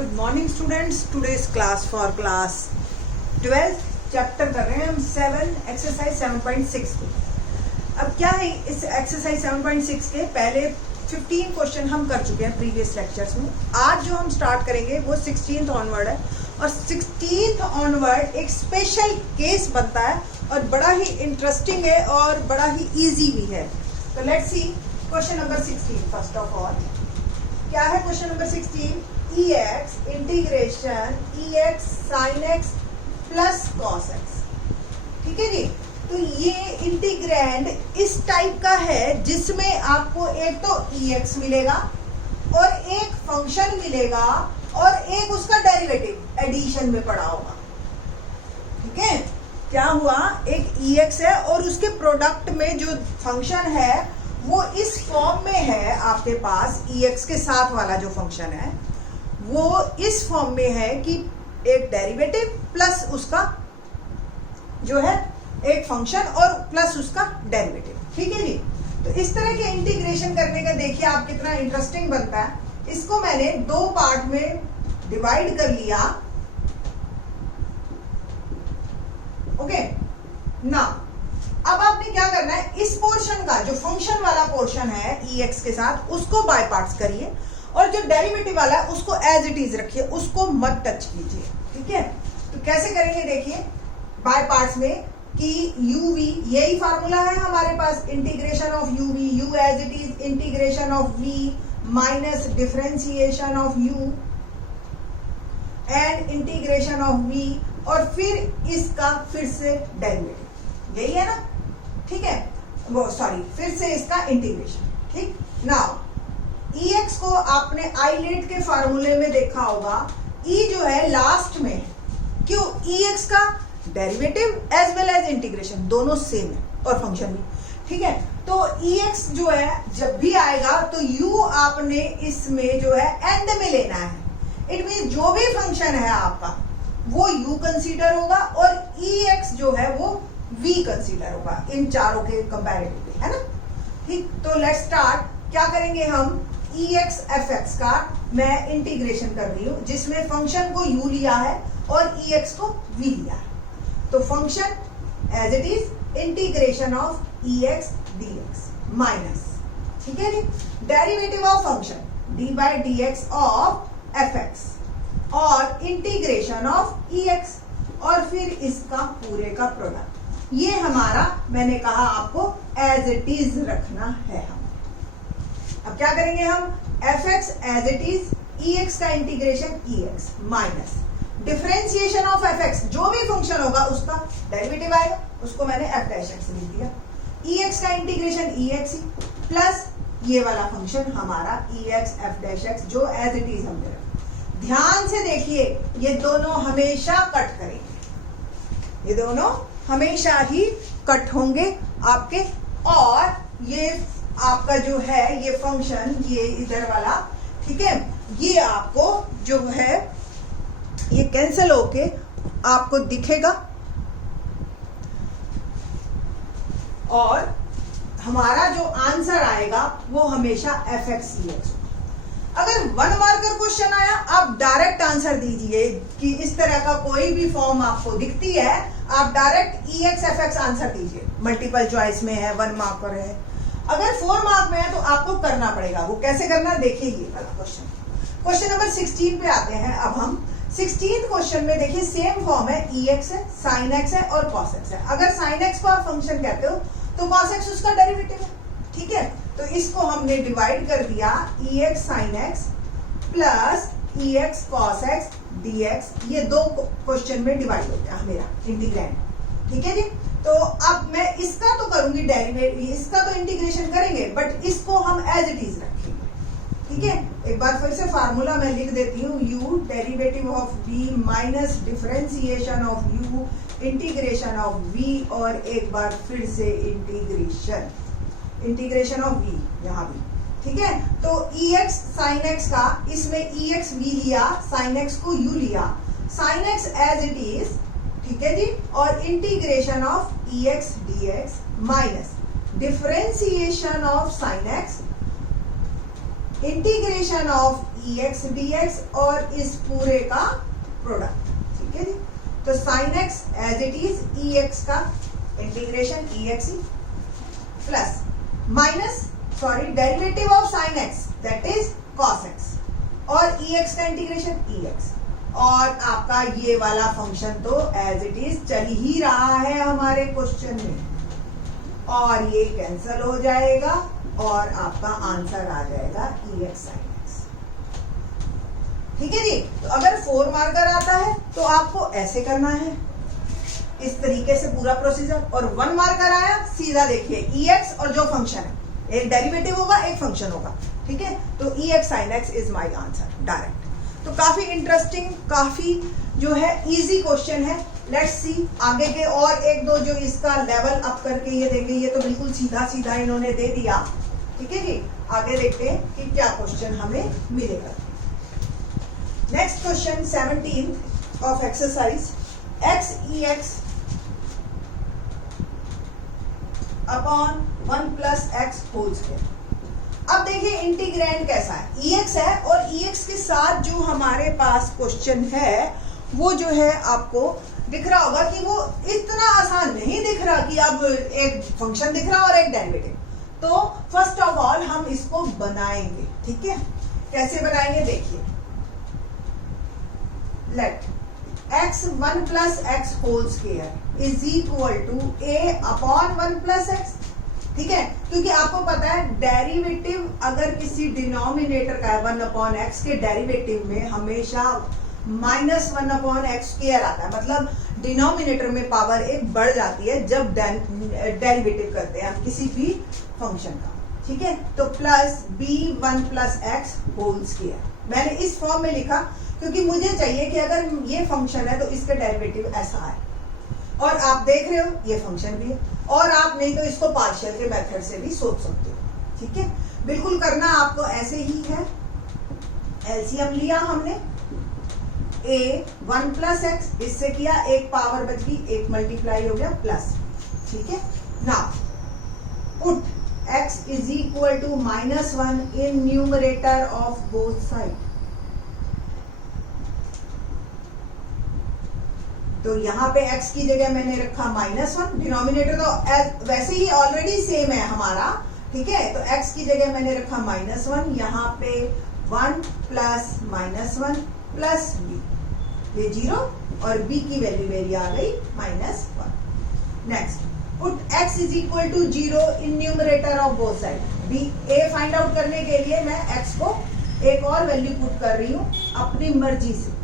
Good morning students, today's class for class 12 chapter कर रहे हैं हम 7 एक्सरसाइज 7.6 की। अब क्या है इस एक्सरसाइज 7.6 के पहले 15 क्वेश्चन हम कर चुके हैं प्रीवियस लेक्चर्स में। आज जो हम स्टार्ट करेंगे वो 16th ऑनवर्ड है और 16th ऑनवर्ड एक स्पेशल केस बनता है और बड़ा ही इंटरेस्टिंग है और बड़ा ही इजी भी है। तो let's see question number 16। First of all क्या है question number 16? ex integration ex sin x plus cos x। ठीक है जी। तो ये इंटीग्रैंड इस टाइप का है जिसमें आपको एक तो ex मिलेगा और एक फंक्शन मिलेगा और एक उसका डेरिवेटिव एडिशन में पड़ा होगा। ठीक है, क्या हुआ, एक ex है और उसके प्रोडक्ट में जो फंक्शन है वो इस फॉर्म में है आपके पास। ex के साथ वाला जो फंक्शन है वो इस फॉर्म में है कि एक डेरिवेटिव प्लस उसका जो है एक फंक्शन और प्लस उसका डेरिवेटिव। ठीक है जी। तो इस तरह के इंटीग्रेशन करने का देखिए आप कितना इंटरेस्टिंग बनता है। इसको मैंने दो पार्ट में डिवाइड कर लिया। ओके ना, अब आपने क्या करना है, इस पोर्शन का जो फंक्शन वाला पोर्शन है ex के साथ उसको बाय पार्ट्स करिए और जो डेरिवेटिव वाला है उसको एज इट इज रखिए, उसको मत टच कीजिए। ठीक है, तो कैसे करेंगे देखिए बाय पार्ट्स में कि uv, यही फार्मूला है हमारे पास, integration of uv, u as it is integration of v minus differentiation of u and integration of v और फिर इसका फिर से डेरिवेटिव, यही है ना। ठीक है, वो सॉरी फिर से इसका इंटीग्रेशन। ठीक, नाउ ex को आपने आइलेट के फार्मूले में देखा होगा, e जो है लास्ट में है। क्यों? ex का derivative as well as integration दोनों सेम है और फंक्शन भी। ठीक है, तो ex जो है जब भी आएगा तो u आपने इसमें जो है एंड में लेना है। इट मीन जो भी फंक्शन है आपका वो u कंसीडर होगा और ex जो है वो v कंसीडर होगा इन चारों के कंपैरेटिवली, है ना। ठीक, तो लेट्स स्टार्ट। क्या करेंगे हम, ex fx का मैं इंटीग्रेशन कर रही हूं जिसमें फंक्शन को u लिया है और ex को v लिया है। तो function as it is integration of ex dx minus, ठीक है जी, derivative of function d by dx of fx और इंटीग्रेशन ऑफ ex और फिर इसका पूरे का प्रोडक्ट। ये हमारा, मैंने कहा आपको एज इट इज रखना है। हम अब क्या करेंगे, हम fx as it is, ex का integration ex minus differentiation of fx, जो भी फंक्शन होगा उसका डेरिवेटिव आएगा, उसको मैंने f डैश x लिख दिया। ex का इंटीग्रेशन ex प्लस ये वाला फंक्शन हमारा ex f डैश x जो एज इट इज हमने रखा। ध्यान से देखिए, ये दोनों हमेशा कट करेंगे, ये दोनों हमेशा ही कट होंगे आपके, और ये आपका जो है ये फंक्शन, ये इधर वाला, ठीक है, ये आपको जो है ये कैंसिल होके आपको दिखेगा और हमारा जो आंसर आएगा वो हमेशा fx dx। अगर 1 मार्कर क्वेश्चन आया आप डायरेक्ट आंसर दीजिए कि इस तरह का कोई भी फॉर्म आपको दिखती है आप डायरेक्ट ex fx आंसर दीजिए। मल्टीपल चॉइस में है, 1 मार्कर है। अगर 4 मार्क में है तो आपको करना पड़ेगा। वो कैसे करना देखिए, ये वाला क्वेश्चन। क्वेश्चन नंबर 16 पे आते हैं। अब हम 16th क्वेश्चन में देखिए सेम फॉर्म है, ex है, sin x है और cos x है। अगर sin x को आप फंक्शन कहते हो तो cos x उसका डेरिवेटिव है। ठीक है, तो इसको हमने डिवाइड कर दिया, ex sin x plus ex cos x dx। ये दो क्वेश्चन में डिवाइड हो गया मेरा इंटीग्रैंड। ठीक है जी। तो अब मैं इसका तो करूंगी डेरिवेटिव, इसका तो इंटीग्रेशन करेंगे बट इसको हम एज इट इज रखेंगे। ठीक है, एक बार फिर से फार्मूला मैं लिख देती हूँ, u derivative of v minus differentiation of u integration of v और एक बार फिर से इंटीग्रेशन ऑफ v यहाँ भी। ठीक है, तो ex sin x का, इसमें ex v लिया, sin x को u लिया, sin x as it is, ठीक है जी, और integration of ex dx minus differentiation of sin x integration of EX dx और इस पूरे का प्रोडक्ट, ठीक है जी। तो sin x as it is EX का integration EXE plus minus derivative of sin x that is cos x और EX का इंटीग्रेशन EX, और आपका ये वाला फंक्शन तो एज इट इज चल ही रहा है हमारे क्वेश्चन में, और ये कैंसल हो जाएगा और आपका आंसर आ जाएगा EX sin x, ठीक है जी। तो अगर 4 मार्कर आता है तो आपको ऐसे करना है, इस तरीके से पूरा प्रोसीजर, और 1 मार्कर आया सीधा देखिए EX और जो फंक्शन है, एक डेरिवेटिव होगा एक फंक्शन होगा, ठीक है। तो EX sin x is my answer direct. तो काफी इंटरेस्टिंग, काफी जो है इजी क्वेश्चन है। लेट्स सी आगे के और एक दो जो इसका लेवल अप करके ये देंगे। ये तो बिल्कुल सीधा सीधा इन्होंने दे दिया, ठीक है जी। आगे देखते हैं कि क्या क्वेश्चन हमें मिलेगा। Next question 17 of exercise x EX upon 1 plus x whole square. अब देखिए इंटीग्रैंड कैसा है, EX है और EX के साथ जो हमारे पास क्वेश्चन है वो जो है आपको दिख रहा होगा कि वो इतना आसान नहीं दिख रहा कि अब एक फंक्शन दिख रहा और एक डेरिवेटिव। तो फर्स्ट ऑफ ऑल हम इसको बनाएंगे, ठीक है। कैसे बनाएंगे देखिए, let x 1 plus x whole square is equal to a upon 1 plus x, ठीक है। क्योंकि आपको पता है डेरिवेटिव अगर किसी डिनोमिनेटर का है 1 अपॉन एक्स के डेरिवेटिव में हमेशा -1 अपॉन एक्स स्क्वायर आता है, मतलब डिनोमिनेटर में पावर एक बढ़ जाती है जब डेरिवेटिव करते हैं हम किसी भी फंक्शन का, ठीक है। तो plus b1 plus x whole square मैंने इस फॉर्म में लिखा क्योंकि मुझे चाहिए कि अगर ये फंक्शन है तो इसका डेरिवेटिव ऐसा है, और आप देख रहे हो ये फंक्शन भी है, और आप नहीं तो इसको पार्शियल के मेथड से भी सोच सकते हो, ठीक है। बिल्कुल करना आपको ऐसे ही है। एलसीएम लिया हमने, a 1 प्लस एक्स, इससे किया एक पावर बच गई, एक मल्टीप्लाई हो गया प्लस, ठीक है। Now put x is equal to -1 in numerator of both side. तो यहाँ पे x की जगह मैंने रखा -1, डिनोमिनेटर तो वैसे ही ऑलरेडी सेम है हमारा, ठीक है। तो x की जगह मैंने रखा -1, यहाँ पे 1 प्लस -1 प्लस b, ये 0 और b की वैल्यू मेरी आ गई -1। Next put x is equal to 0 in numerator of both side. b a find out करने के लिए मैं x को एक और वैल्यू पुट कर रही हूँ अपनी मर्जी से,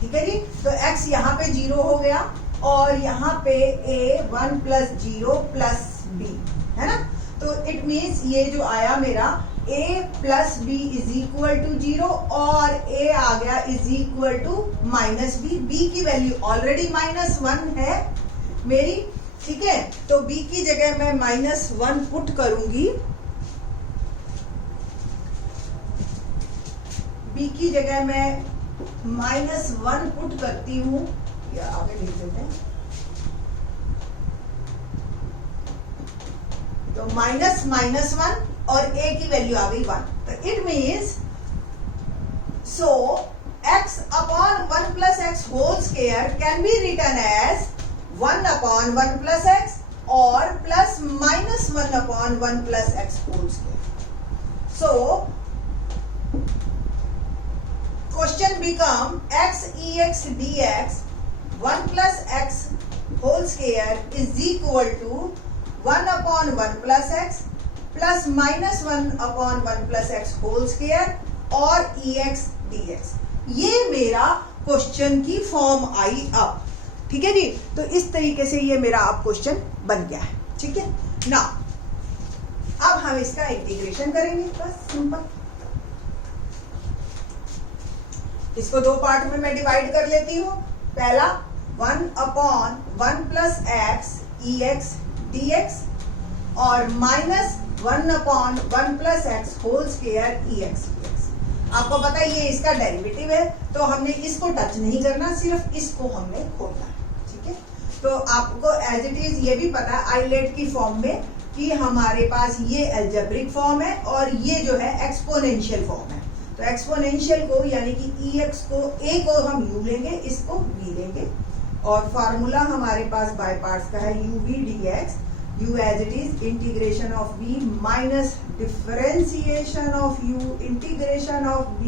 ठीक है जी। तो x यहाँ पे 0 हो गया और यहाँ पे a 1 प्लस 0 प्लस b है ना। तो इट मीन्स ये जो आया मेरा a plus b is equal to 0 और a आ गया is equal to -b। b की वैल्यू ऑलरेडी -1 है मेरी, ठीक है। तो b की जगह मैं -1 पुट करूंगी, b की जगह मैं -1 पुट करती हूं, या आगे लिख देते हैं। तो -1 और a की वैल्यू आ गई 1। तो it means so x upon 1 plus x whole square can be written as 1 upon 1 plus x और plus -1 upon 1 plus x whole square. So question become x EX dx 1 plus x whole square is equal to 1 upon 1 plus x plus -1 upon 1 plus x whole square और EX dx। ये मेरा question की form I अब, ठीक है जी। तो इस तरीके से ये मेरा अब क्वेश्चन बन गया है, ठीक है ना। अब हम इसका इंटीग्रेशन करेंगे, बस सिंपल। इसको दो पार्ट में मैं डिवाइड कर लेती हूँ। पहला 1 upon 1 plus x EX dx और -1 upon 1 plus x whole square EX dx। आपको पता है ये इसका डेरिवेटिव है, तो हमने इसको टच नहीं करना, सिर्फ इसको हमने खोलना है, ठीक है। तो आपको एज इट इज ये भी पता है, आइलेट की फॉर्म में कि हमारे पास ये अलजेब्रिक फॉर्म है और ये जो है एक्सपोनेंशियल फॉर्म है। तो एक्सपोनेंशियल को यानी कि EX को A को हम U लेंगे, इसको V लेंगे, और फार्मूला हमारे पास बाय पार्ट्स का है UV dx, U as it is integration of V minus differentiation of U integration of V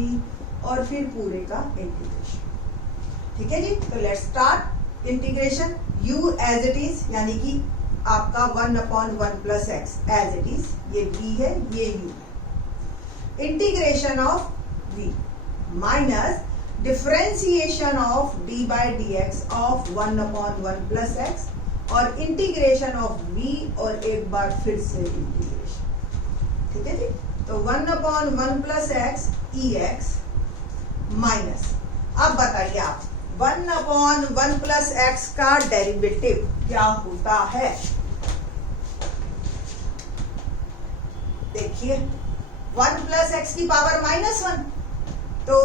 और फिर पूरे का इंटीग्रेशन। ठीक है जी, तो let's start integration. U as it is यानी कि आपका 1/1 plus x as it is, ये V है, ये U है। Integration of V minus differentiation of d by dx of 1/1 plus x और इंटीग्रेशन ऑफ V और एक बार फिर से इंटीग्रेशन। ठीक है जी, तो 1/1 प्लस एक्स EX माइनस, अब बताइए आप 1/1 प्लस एक्स का डेरिवेटिव क्या होता है? देखिए 1 प्लस एक्स की पावर -1, तो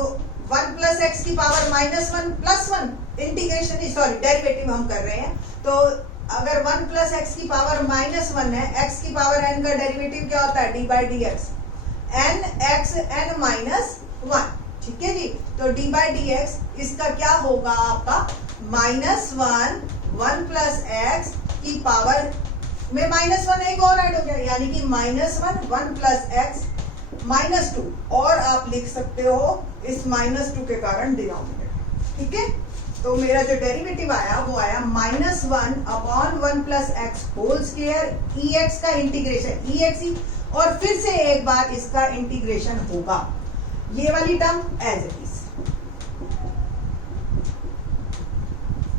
1 प्लस एक्स की power -1 plus 1 integration, sorry derivative हम कर रहे हैं। तो अगर 1 प्लस एक्स की पावर -1 है, x की पावर n का डेरिवेटिव क्या होता है? d by D x, n x n minus 1। ठीक है जी, तो d बाई डी एक्स इसका क्या होगा आपका -1 1 प्लस एक्स की पावर में -1 एक और ऐड हो गया, यानी कि -1 1 प्लस एक्स -2, और आप लिख सकते हो इस -2 के कारण डिनोमिनेटर। ठीक है, तो मेरा जो डेरिवेटिव आया वो आया -1/1 plus x whole square, EX का इंटीग्रेशन EX ही, और फिर से एक बार इसका इंटीग्रेशन होगा, ये वाली टर्म एज इट इज।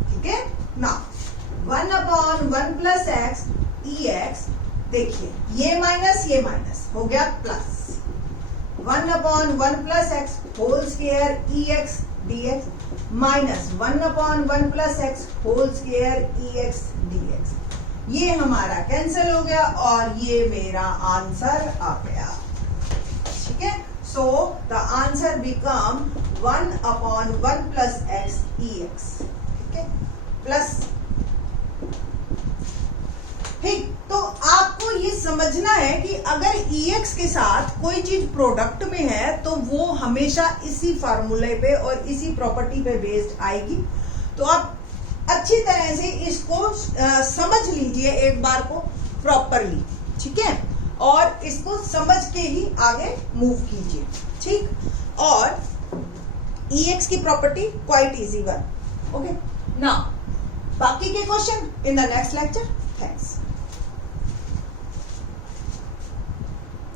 ठीक है ना, 1/1 प्लस एक्स EX, देखिए ये माइनस हो गया plus 1/1 plus x whole square EX dx minus 1/1 plus x whole square EX dx। ये हमारा कैंसिल हो गया और ये मेरा आंसर आ गया। ठीक है, so the answer become 1/1 plus x EX। ठीक है, प्लस, ठीक, तो आपको ये समझना है कि अगर EX के साथ कोई चीज प्रोडक्ट में है तो वो हमेशा इसी फार्मूले पे और इसी प्रॉपर्टी पे बेस्ड आएगी। तो आप अच्छी तरह से इसको समझ लीजिए एक बार को प्रॉपरली। ठीक है, और इसको समझ के ही आगे मूव कीजिए। ठीक, और EX की property quite easy one. Okay, now बाकी के question in the next lecture. Thanks.